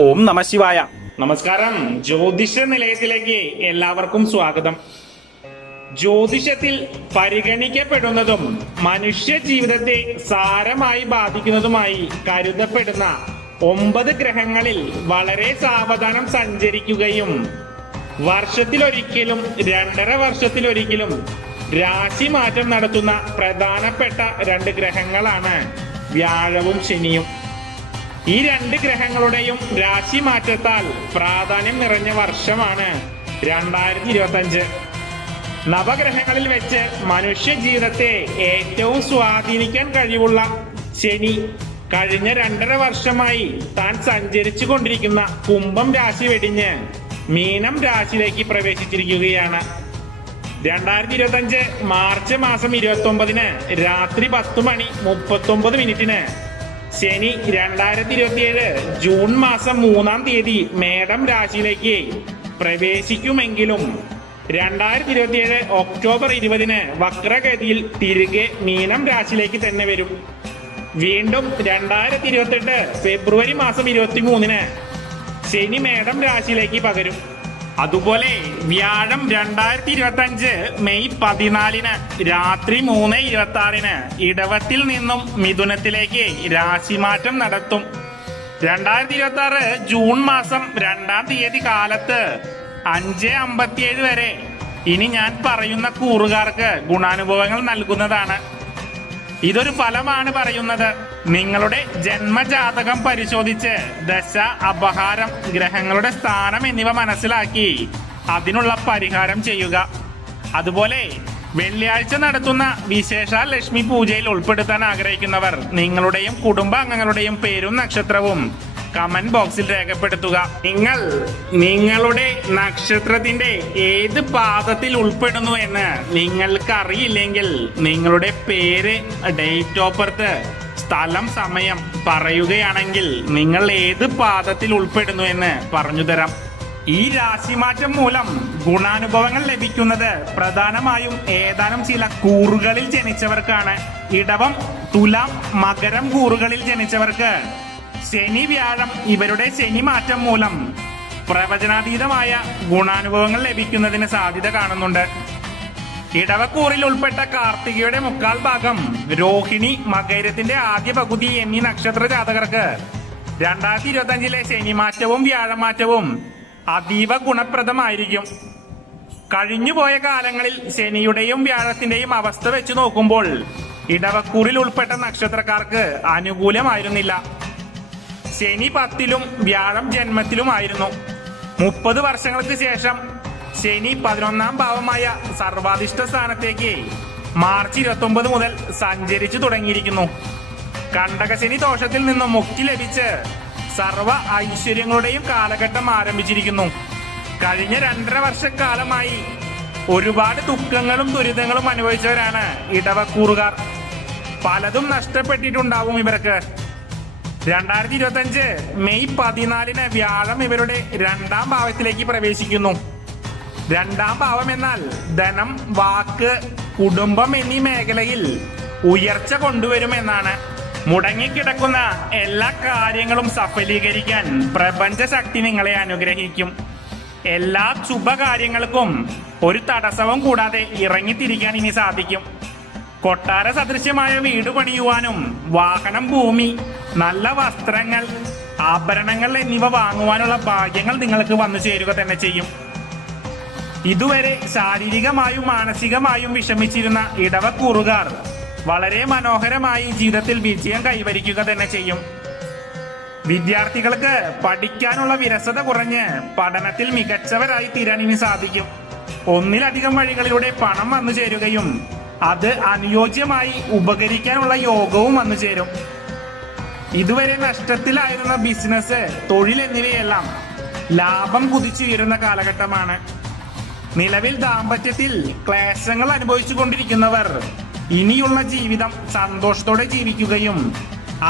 ഓം നമ ശിവായ. നമസ്കാരം. ജ്യോതിഷ നിലയത്തിലേക്ക് എല്ലാവർക്കും സ്വാഗതം. ജ്യോതിഷത്തിൽ പരിഗണിക്കപ്പെടുന്നതും മനുഷ്യ ജീവിതത്തെ സാരമായി ബാധിക്കുന്നതുമായി കരുതപ്പെടുന്ന 9 ഗ്രഹങ്ങളിൽ വളരെ സാവധാനം സഞ്ചരിക്കുകയും വർഷത്തിലൊരിക്കലും 2.5 വർഷത്തിലൊരിക്കലും രാശി മാറ്റം നടത്തുന്ന പ്രധാനപ്പെട്ട 2 ഗ്രഹങ്ങളാണ് വ്യാഴവും ശനിയും. ഈ 2 ഗ്രഹങ്ങളുടെയും രാശി മാറ്റത്താൽ പ്രാധാന്യം നിറഞ്ഞ വർഷമാണ് 2025. നവഗ്രഹങ്ങളിൽ വെച്ച് മനുഷ്യ ജീവിതത്തെ ഏറ്റവും സ്വാധീനിക്കാൻ കഴിവുള്ള ശനി കഴിഞ്ഞ 2.5 വർഷമായി താൻ സഞ്ചരിച്ചു കൊണ്ടിരിക്കുന്ന കുംഭം രാശി വെടിഞ്ഞ് മീനം രാശിയിലേക്ക് പ്രവേശിച്ചിരിക്കുകയാണ്. 2025 മാർച്ച് മാസം 29-ന് രാത്രി 10:39 ശനി 2027 ജൂൺ മാസം 3-ാം തീയതി മേടം രാശിയിലേക്ക് പ്രവേശിക്കുമെങ്കിലും 2027 ഒക്ടോബർ 20-ന് വക്രഗതിയിൽ തിരികെ മീനം രാശിയിലേക്ക് തന്നെ വരും. വീണ്ടും 2028 ഫെബ്രുവരി മാസം 23-ന് ശനി മേടം രാശിയിലേക്ക് പകരും. അതുപോലെ വ്യാഴം 2025 മെയ് 14-ന് രാത്രി 3:26-ന് ഇടവത്തിൽ നിന്നും മിഥുനത്തിലേക്ക് രാശിമാറ്റം നടത്തും. 2026 ജൂൺ മാസം 2-ാം തീയതി കാലത്ത് 5:57 വരെ ഇനി ഞാൻ പറയുന്ന കൂറുകാർക്ക് ഗുണാനുഭവങ്ങൾ നൽകുന്നതാണ്. ഇതൊരു ഫലമാണ് പറയുന്നത്. നിങ്ങളുടെ ജന്മജാതകം പരിശോധിച്ച് ദശ, അപഹാരം, ഗ്രഹങ്ങളുടെ സ്ഥാനം എന്നിവ മനസ്സിലാക്കി അതിനുള്ള പരിഹാരം ചെയ്യുക. അതുപോലെ വെള്ളിയാഴ്ച നടത്തുന്ന വിശേഷാൽ ലക്ഷ്മി പൂജയിൽ ഉൾപ്പെടുത്താൻ ആഗ്രഹിക്കുന്നവർ നിങ്ങളുടെയും കുടുംബാംഗങ്ങളുടെയും പേരും നക്ഷത്രവും കമന്റ് ബോക്സിൽ രേഖപ്പെടുത്തുക. നിങ്ങൾ നിങ്ങളുടെ നക്ഷത്രത്തിന്റെ ഏത് പാദത്തിൽ ഉൾപ്പെടുന്നു എന്ന് നിങ്ങൾക്ക് അറിയില്ലെങ്കിൽ നിങ്ങളുടെ പേര്, ഡേറ്റ് ഓഫ് ബർത്ത്, സ്ഥലം, സമയം പറയുകയാണെങ്കിൽ നിങ്ങൾ ഏത് പാദത്തിൽ ഉൾപ്പെടുന്നു എന്ന് പറഞ്ഞു തരാം. ഈ രാശിമാറ്റം മൂലം ഗുണാനുഭവങ്ങൾ ലഭിക്കുന്നത് പ്രധാനമായും ഏതാനും ചില കൂറുകളിൽ ജനിച്ചവർക്കാണ്. ഇടവം, തുലാം, മകരം കൂറുകളിൽ ജനിച്ചവർക്ക് ശനി, വ്യാഴം ഇവരുടെ ശനി മാറ്റം മൂലം പ്രവചനാതീതമായ ഗുണാനുഭവങ്ങൾ ലഭിക്കുന്നതിന് സാധ്യത കാണുന്നുണ്ട്. ഇടവക്കൂറിൽ ഉൾപ്പെട്ട കാർത്തികയുടെ 3/4 ഭാഗം, രോഹിണി, മകരത്തിന്റെ ആദ്യ പകുതി എന്നീ നക്ഷത്ര ജാതകർക്ക് 2025-ലെ ശനിമാറ്റവും വ്യാഴമാറ്റവും അതീവ ഗുണപ്രദമായിരിക്കും. കഴിഞ്ഞുപോയ കാലങ്ങളിൽ ശനിയുടെയും വ്യാഴത്തിന്റെയും അവസ്ഥ വെച്ച് നോക്കുമ്പോൾ ഇടവക്കൂറിൽ ഉൾപ്പെട്ട നക്ഷത്രക്കാർക്ക് അനുകൂലമായിരുന്നില്ല. ശനി 10-ലും വ്യാഴം ജന്മത്തിലുമായിരുന്നു. 30 വർഷങ്ങൾക്ക് ശേഷം ശനി 11-ാം ഭാവമായ സർവാധിഷ്ഠ സ്ഥാനത്തേക്ക് മാർച്ച് 29 മുതൽ സഞ്ചരിച്ചു തുടങ്ങിയിരിക്കുന്നു. കണ്ടകശനി ദോഷത്തിൽ നിന്നും മുക്തി ലഭിച്ച് സർവ ഐശ്വര്യങ്ങളുടെയും കാലഘട്ടം ആരംഭിച്ചിരിക്കുന്നു. കഴിഞ്ഞ 2.5 വർഷക്കാലമായി ഒരുപാട് ദുഃഖങ്ങളും ദുരിതങ്ങളും അനുഭവിച്ചവരാണ് ഇടവക്കൂറുകാർ. പലതും നഷ്ടപ്പെട്ടിട്ടുണ്ടാവും ഇവർക്ക്. 2025 മെയ് 14-ന് വ്യാഴം ഇവരുടെ 2-ാം ഭാവത്തിലേക്ക് പ്രവേശിക്കുന്നു. 2-ാം ഭാവം എന്നാൽ ധനം, വാക്ക്, കുടുംബം എന്നീ മേഖലയിൽ ഉയർച്ച കൊണ്ടുവരുമെന്നാണ്. മുടങ്ങിക്കിടക്കുന്ന എല്ലാ കാര്യങ്ങളും സഫലീകരിക്കാൻ പ്രപഞ്ച ശക്തി നിങ്ങളെ അനുഗ്രഹിക്കും. എല്ലാ ശുഭകാര്യങ്ങൾക്കും ഒരു തടസ്സവും കൂടാതെ ഇറങ്ങിത്തിരിക്കാൻ ഇനി സാധിക്കും. കൊട്ടാര സദൃശ്യമായ വീട് പണിയുവാനും വാഹനം, ഭൂമി, നല്ല വസ്ത്രങ്ങൾ, ആഭരണങ്ങൾ എന്നിവ വാങ്ങുവാനുള്ള ഭാഗ്യങ്ങൾ നിങ്ങൾക്ക് വന്നു ചേരുക തന്നെ ചെയ്യും. ഇതുവരെ ശാരീരികമായും മാനസികമായും വിഷമിച്ചിരുന്ന ഇടവക്കൂറുകാർ വളരെ മനോഹരമായി ജീവിതത്തിൽ വിജയം കൈവരിക്കുക തന്നെ ചെയ്യും. വിദ്യാർത്ഥികൾക്ക് പഠിക്കാനുള്ള വിരസത കുറഞ്ഞ് പഠനത്തിൽ മികച്ചവരായി തീരാൻ ഇനി സാധിക്കും. ഒന്നിലധികം വഴികളിലൂടെ പണം വന്നു ചേരുകയും അത് അനുയോജ്യമായി ഉപകരിക്കാനുള്ള യോഗവും വന്നു ചേരും. ഇതുവരെ നഷ്ടത്തിലായിരുന്ന ബിസിനസ്, തൊഴിൽ എന്നിവയെല്ലാം ലാഭം കുതിച്ചുയരുന്ന കാലഘട്ടമാണ്. നിലവിൽ ദാമ്പത്യത്തിൽ ക്ലേശങ്ങൾ അനുഭവിച്ചു കൊണ്ടിരിക്കുന്നവർ ഇനിയുള്ള ജീവിതം സന്തോഷത്തോടെ ജീവിക്കുകയും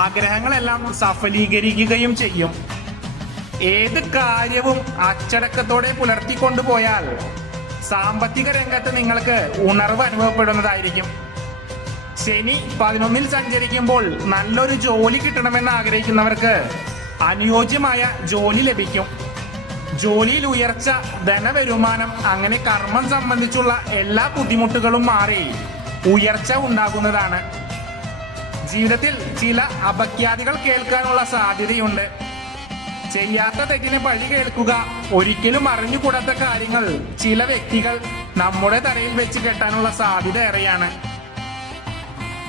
ആഗ്രഹങ്ങളെല്ലാം സഫലീകരിക്കുകയും ചെയ്യും. ഏത് കാര്യവും അച്ചടക്കത്തോടെ പുലർത്തിക്കൊണ്ടുപോയാൽ സാമ്പത്തിക രംഗത്ത് നിങ്ങൾക്ക് ഉണർവ് അനുഭവപ്പെടുന്നതായിരിക്കും. ശനി 11-ൽ സഞ്ചരിക്കുമ്പോൾ നല്ലൊരു ജോലി കിട്ടണമെന്ന് ആഗ്രഹിക്കുന്നവർക്ക് അനുയോജ്യമായ ജോലി ലഭിക്കും. ജോലിയിൽ ഉയർച്ച, ധനവരുമാനം, അങ്ങനെ കർമ്മം സംബന്ധിച്ചുള്ള എല്ലാ ബുദ്ധിമുട്ടുകളും മാറി ഉയർച്ച ഉണ്ടാകുന്നതാണ്. ജീവിതത്തിൽ ചില അപഖ്യാതികൾ കേൾക്കാനുള്ള സാധ്യതയുണ്ട്. ചെയ്യാത്ത തെറ്റിന് പഴി കേൾക്കുക, ഒരിക്കലും അറിഞ്ഞുകൂടാത്ത കാര്യങ്ങൾ ചില വ്യക്തികൾ നമ്മുടെ തലയിൽ വെച്ച് കെട്ടാനുള്ള സാധ്യത ഏറെയാണ്.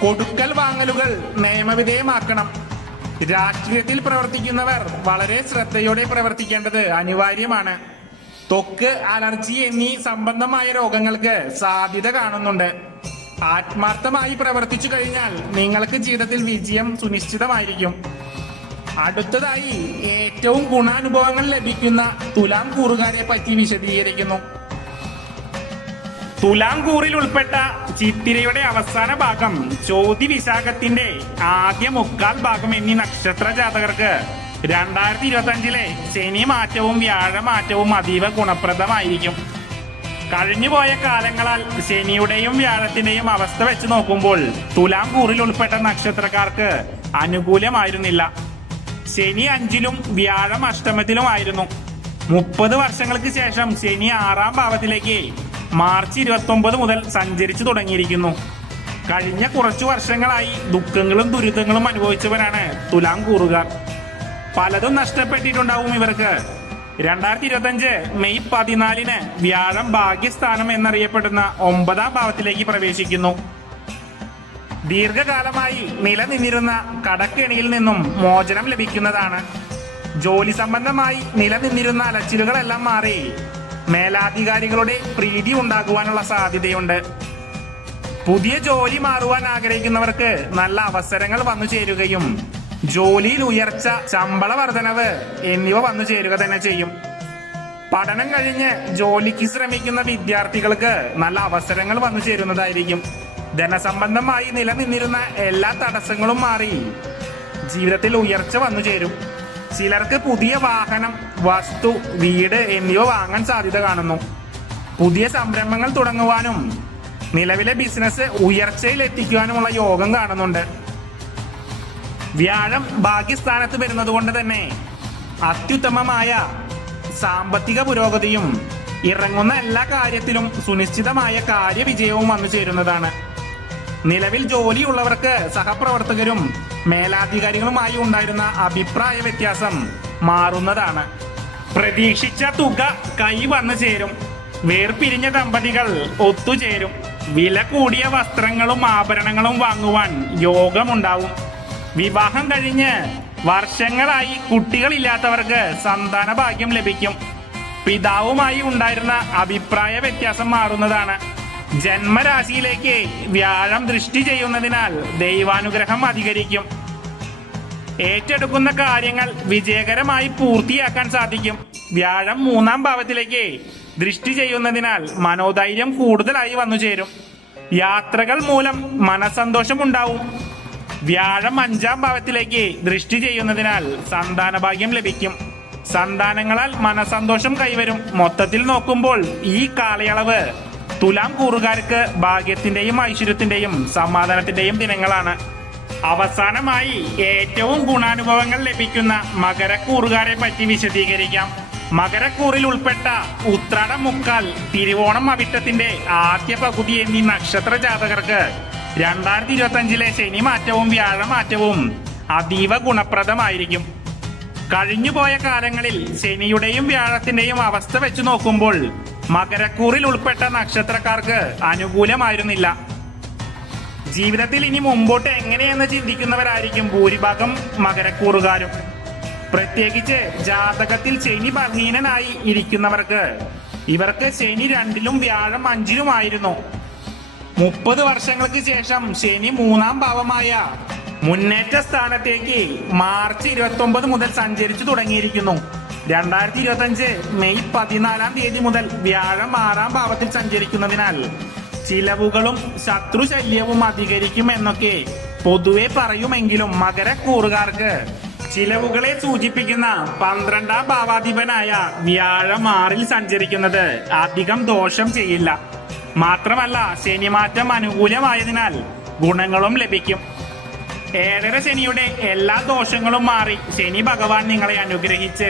കൊടുക്കൽ വാങ്ങലുകൾ നിയമവിധേയമാക്കണം. രാഷ്ട്രീയത്തിൽ പ്രവർത്തിക്കുന്നവർ വളരെ ശ്രദ്ധയോടെ പ്രവർത്തിക്കേണ്ടത് അനിവാര്യമാണ്. ത്വക്ക്, അലർജി എന്നീ സംബന്ധമായ രോഗങ്ങൾക്ക് സാധ്യത കാണുന്നുണ്ട്. ആത്മാർത്ഥമായി പ്രവർത്തിച്ചു കഴിഞ്ഞാൽ നിങ്ങൾക്ക് ജീവിതത്തിൽ വിജയം സുനിശ്ചിതമായിരിക്കും. അടുത്തതായി ഏറ്റവും ഗുണാനുഭവങ്ങൾ ലഭിക്കുന്ന തുലാം കൂറുകാരെ പറ്റി വിശദീകരിക്കുന്നു. തുലാം കൂറിൽ ഉൾപ്പെട്ട ചിത്തിരയുടെ അവസാന ഭാഗം, ചോതി വിശാഖത്തിന്റെ ആദ്യ മുക്കാൽ ഭാഗം എന്നീ നക്ഷത്ര ജാതകർക്ക് 2025 ശനി മാറ്റവും വ്യാഴമാറ്റവും അതീവ ഗുണപ്രദമായിരിക്കും. കഴിഞ്ഞുപോയ കാലങ്ങളാൽ ശനിയുടെയും വ്യാഴത്തിന്റെയും അവസ്ഥ വെച്ച് നോക്കുമ്പോൾ തുലാം കൂറിൽ ഉൾപ്പെട്ട നക്ഷത്രക്കാർക്ക് അനുകൂലമായിരുന്നില്ല. ശനി 5-ലും വ്യാഴം അഷ്ടമത്തിലുമായിരുന്നു. 30 വർഷങ്ങൾക്ക് ശേഷം ശനി 6-ാം ഭാവത്തിലേക്ക് മാർച്ച് 29 മുതൽ സഞ്ചരിച്ചു തുടങ്ങിയിരിക്കുന്നു. കഴിഞ്ഞ കുറച്ചു വർഷങ്ങളായി ദുഃഖങ്ങളും ദുരിതങ്ങളും അനുഭവിച്ചവരാണ് തുലാം കൂറുകാർ. പലതും നഷ്ടപ്പെട്ടിട്ടുണ്ടാവും ഇവർക്ക്. 2025 മെയ് 14 വ്യാഴം ഭാഗ്യസ്ഥാനം എന്നറിയപ്പെടുന്ന 9-ാം ഭാവത്തിലേക്ക് പ്രവേശിക്കുന്നു. ദീർഘകാലമായി നിലനിന്നിരുന്ന കടക്കെണിയിൽ നിന്നും മോചനം ലഭിക്കുന്നതാണ്. ജോലി സംബന്ധമായി നിലനിന്നിരുന്ന അലച്ചിലുകളെല്ലാം മാറി മേലാധികാരികളുടെ പ്രീതി ഉണ്ടാകുവാനുള്ള സാധ്യതയുണ്ട്. പുതിയ ജോലി മാറുവാൻ ആഗ്രഹിക്കുന്നവർക്ക് നല്ല അവസരങ്ങൾ വന്നു ചേരുകയും ജോലിയിൽ ഉയർച്ച, ശമ്പള വർധനവ് എന്നിവ വന്നു ചേരുക തന്നെ ചെയ്യും. പഠനം കഴിഞ്ഞ് ജോലിക്ക് ശ്രമിക്കുന്ന വിദ്യാർത്ഥികൾക്ക് നല്ല അവസരങ്ങൾ വന്നു ചേരുന്നതായിരിക്കും. ധനസംബന്ധമായി നിലനിന്നിരുന്ന എല്ലാ തടസ്സങ്ങളും മാറി ജീവിതത്തിൽ ഉയർച്ച വന്നു ചേരും. ചിലർക്ക് പുതിയ വാഹനം, വസ്തു, വീട് എന്നിവ വാങ്ങാൻ സാധ്യത കാണുന്നു. പുതിയ സംരംഭങ്ങൾ തുടങ്ങുവാനും നിലവിലെ ബിസിനസ് ഉയർച്ചയിൽ എത്തിക്കുവാനുമുള്ള യോഗം കാണുന്നുണ്ട്. വ്യാഴം ഭാഗ്യസ്ഥാനത്ത് വരുന്നത് കൊണ്ട് തന്നെ അത്യുത്തമമായ സാമ്പത്തിക പുരോഗതിയും ഇറങ്ങുന്ന എല്ലാ കാര്യത്തിലും സുനിശ്ചിതമായ കാര്യവിജയവും വന്നു ചേരുന്നതാണ്. നിലവിൽ ജോലിയുള്ളവർക്ക് സഹപ്രവർത്തകരും മേലാധികാരികളുമായി ഉണ്ടായിരുന്ന അഭിപ്രായ വ്യത്യാസം മാറുന്നതാണ്. പ്രതീക്ഷിച്ച തുക കൈ വന്നു ചേരും. വേർപിരിഞ്ഞ ദമ്പതികൾ ഒത്തുചേരും. വില കൂടിയ വസ്ത്രങ്ങളും ആഭരണങ്ങളും വാങ്ങുവാൻ യോഗമുണ്ടാവും. വിവാഹം കഴിഞ്ഞ് വർഷങ്ങളായി കുട്ടികളില്ലാത്തവർക്ക് സന്താന ഭാഗ്യം ലഭിക്കും. പിതാവുമായി ഉണ്ടായിരുന്ന അഭിപ്രായ വ്യത്യാസം മാറുന്നതാണ്. ജന്മരാശിയിലേക്ക് വ്യാഴം ദൃഷ്ടി ചെയ്യുന്നതിനാൽ ദൈവാനുഗ്രഹം അധികരിക്കും. ഏറ്റെടുക്കുന്ന കാര്യങ്ങൾ വിജയകരമായി പൂർത്തിയാക്കാൻ സാധിക്കും. വ്യാഴം 3-ാം ഭാവത്തിലേക്ക് ദൃഷ്ടി ചെയ്യുന്നതിനാൽ മനോധൈര്യം കൂടുതലായി വന്നു ചേരും. യാത്രകൾ മൂലം മനസന്തോഷം ഉണ്ടാവും. വ്യാഴം 5-ാം ഭാവത്തിലേക്ക് ദൃഷ്ടി ചെയ്യുന്നതിനാൽ സന്താന ഭാഗ്യം ലഭിക്കും. സന്താനങ്ങളാൽ മനസന്തോഷം കൈവരും. മൊത്തത്തിൽ നോക്കുമ്പോൾ ഈ കാലയളവ് തുലാം കൂറുകാർക്ക് ഭാഗ്യത്തിന്റെയും ഐശ്വര്യത്തിന്റെയും സമാധാനത്തിന്റെയും ദിനങ്ങളാണ്. അവസാനമായി ഏറ്റവും ഗുണാനുഭവങ്ങൾ ലഭിക്കുന്ന മകരക്കൂറുകാരെ പറ്റി വിശദീകരിക്കാം. മകരക്കൂറിൽ ഉൾപ്പെട്ട ഉത്രാടം, മുക്കാൽ, തിരുവോണം, അവിട്ടത്തിന്റെ ആദ്യ പകുതി എന്നീ നക്ഷത്ര ജാതകർക്ക് 2025 ശനി മാറ്റവും വ്യാഴമാറ്റവും അതീവ ഗുണപ്രദമായിരിക്കും. കഴിഞ്ഞുപോയ കാലങ്ങളിൽ ശനിയുടെയും വ്യാഴത്തിന്റെയും അവസ്ഥ വെച്ച് നോക്കുമ്പോൾ മകരക്കൂറിൽ ഉൾപ്പെട്ട നക്ഷത്രക്കാർക്ക് അനുകൂലമായിരുന്നില്ല. ജീവിതത്തിൽ ഇനി മുമ്പോട്ട് എങ്ങനെയെന്ന് ചിന്തിക്കുന്നവരായിരിക്കും ഭൂരിഭാഗം മകരക്കൂറുകാരും. പ്രത്യേകിച്ച് ജാതകത്തിൽ ശനി ബലഹീനനായി ഇരിക്കുന്നവർക്ക്. ഇവർക്ക് ശനി 2-ലും വ്യാഴം 5-ലുമായിരുന്നു. 30 വർഷങ്ങൾക്ക് ശേഷം ശനി 3-ാം ഭാവമായ മുന്നേറ്റ സ്ഥാനത്തേക്ക് മാർച്ച് 29 മുതൽ സഞ്ചരിച്ചു തുടങ്ങിയിരിക്കുന്നു. 2025 മെയ് 14-ാം തീയതി മുതൽ വ്യാഴം 6-ാം ഭാവത്തിൽ സഞ്ചരിക്കുന്നതിനാൽ ചിലവുകളും ശത്രുശല്യവും അധികരിക്കും എന്നൊക്കെ പൊതുവെ പറയുമെങ്കിലും മകരക്കൂറുകാർക്ക് ചിലവുകളെ സൂചിപ്പിക്കുന്ന 12-ാം ഭാവാധിപനായ വ്യാഴം 6-ൽ സഞ്ചരിക്കുന്നത് അധികം ദോഷം ചെയ്യില്ല. മാത്രമല്ല ശനിമാറ്റം അനുകൂലമായതിനാൽ ഗുണങ്ങളും ലഭിക്കും. ഏഴര ശനിയുടെ എല്ലാ ദോഷങ്ങളും മാറി ശനി ഭഗവാൻ നിങ്ങളെ അനുഗ്രഹിച്ച്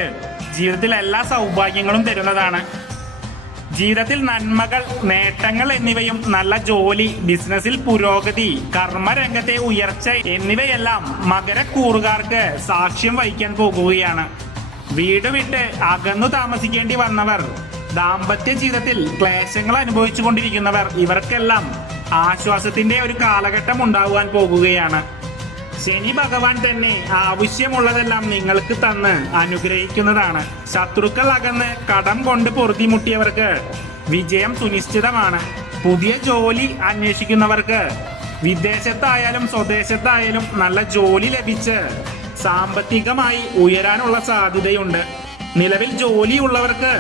ജീവിതത്തിൽ എല്ലാ സൗഭാഗ്യങ്ങളും തരുന്നതാണ്. ജീവിതത്തിൽ നന്മകൾ, നേട്ടങ്ങൾ എന്നിവയും നല്ല ജോലി, ബിസിനസ്സിൽ പുരോഗതി, കർമ്മരംഗത്തെ ഉയർച്ച എന്നിവയെല്ലാം മകരക്കൂറുകാർക്ക് സാക്ഷ്യം വഹിക്കാൻ പോകുകയാണ്. വീട് വിട്ട് അകന്നു താമസിക്കേണ്ടി വന്നവർ, ദാമ്പത്യ ജീവിതത്തിൽ ക്ലേശങ്ങൾ അനുഭവിച്ചു കൊണ്ടിരിക്കുന്നവർ, ഇവർക്കെല്ലാം ആശ്വാസത്തിന്റെ ഒരു കാലഘട്ടം ഉണ്ടാകുവാൻ പോകുകയാണ്. ശനി ഭഗവാൻ തന്നെ ആവശ്യമുള്ളതെല്ലാം നിങ്ങൾക്ക് തന്ന് അനുഗ്രഹിക്കുന്നതാണ്. ശത്രുക്കൾ അകന്ന് കടം കൊണ്ട് പൊറുതിമുട്ടിയവർക്ക് വിജയം സുനിശ്ചിതമാണ്. പുതിയ ജോലി അന്വേഷിക്കുന്നവർക്ക് വിദേശത്തായാലും സ്വദേശത്തായാലും നല്ല ജോലി ലഭിച്ച് സാമ്പത്തികമായി ഉയരാനുള്ള സാധ്യതയുണ്ട്. നിലവിൽ ജോലിയുള്ളവർക്ക്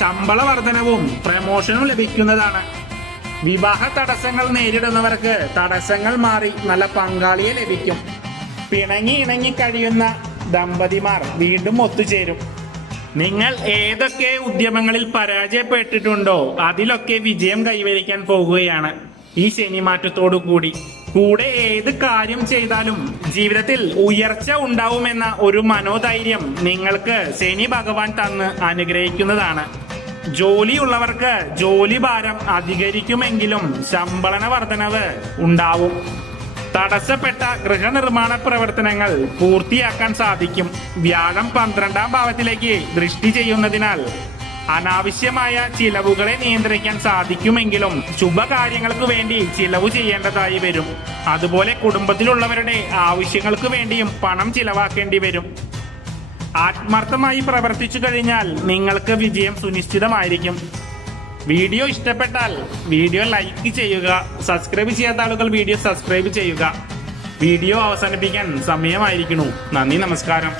ശമ്പള വർധനവും പ്രമോഷനും ലഭിക്കുന്നതാണ്. വിവാഹ തടസ്സങ്ങൾ നേരിടുന്നവർക്ക് തടസ്സങ്ങൾ മാറി നല്ല പങ്കാളിയെ ലഭിക്കും. ഇണങ്ങി കഴിയുന്ന ദമ്പതിമാർ വീണ്ടും ഒത്തുചേരും. നിങ്ങൾ ഏതൊക്കെ ഉദ്യമങ്ങളിൽ പരാജയപ്പെട്ടിട്ടുണ്ടോ അതിലൊക്കെ വിജയം കൈവരിക്കാൻ പോകുകയാണ് ഈ ശനിമാറ്റത്തോടു കൂടി. കൂടെ ഏത് കാര്യം ചെയ്താലും ജീവിതത്തിൽ ഉയർച്ച ഉണ്ടാവുമെന്ന ഒരു മനോധൈര്യം നിങ്ങൾക്ക് ശനി ഭഗവാൻ തന്ന് അനുഗ്രഹിക്കുന്നതാണ്. ജോലിയുള്ളവർക്ക് ജോലി ഭാരം അധികരിക്കുമെങ്കിലും ശമ്പള വർധനവ് ഉണ്ടാവും. തടസ്സപ്പെട്ട ഗൃഹനിർമ്മാണ പ്രവർത്തനങ്ങൾ പൂർത്തിയാക്കാൻ സാധിക്കും. വ്യാഴം 12ാം ഭാവത്തിലേക്ക് ദൃഷ്ടി ചെയ്യുന്നതിനാൽ അനാവശ്യമായ ചിലവുകളെ നിയന്ത്രിക്കാൻ സാധിക്കുമെങ്കിലും ശുഭകാര്യങ്ങൾക്ക് വേണ്ടി ചിലവ് ചെയ്യേണ്ടതായി വരും. അതുപോലെ കുടുംബത്തിലുള്ളവരുടെ ആവശ്യങ്ങൾക്ക് വേണ്ടിയും പണം ചിലവാക്കേണ്ടി വരും. ആത്മാർത്ഥമായി പ്രവർത്തിച്ചു കഴിഞ്ഞാൽ നിങ്ങൾക്ക് വിജയം സുനിശ്ചിതമായിരിക്കും. വീഡിയോ ഇഷ്ടപ്പെട്ടാൽ വീഡിയോ ലൈക്ക് ചെയ്യുക. സബ്സ്ക്രൈബ് ചെയ്യാത്ത ആളുകൾ വീഡിയോ സബ്സ്ക്രൈബ് ചെയ്യുക. വീഡിയോ അവസാനിപ്പിക്കാൻ സമയമായിരിക്കുന്നു. നന്ദി, നമസ്കാരം.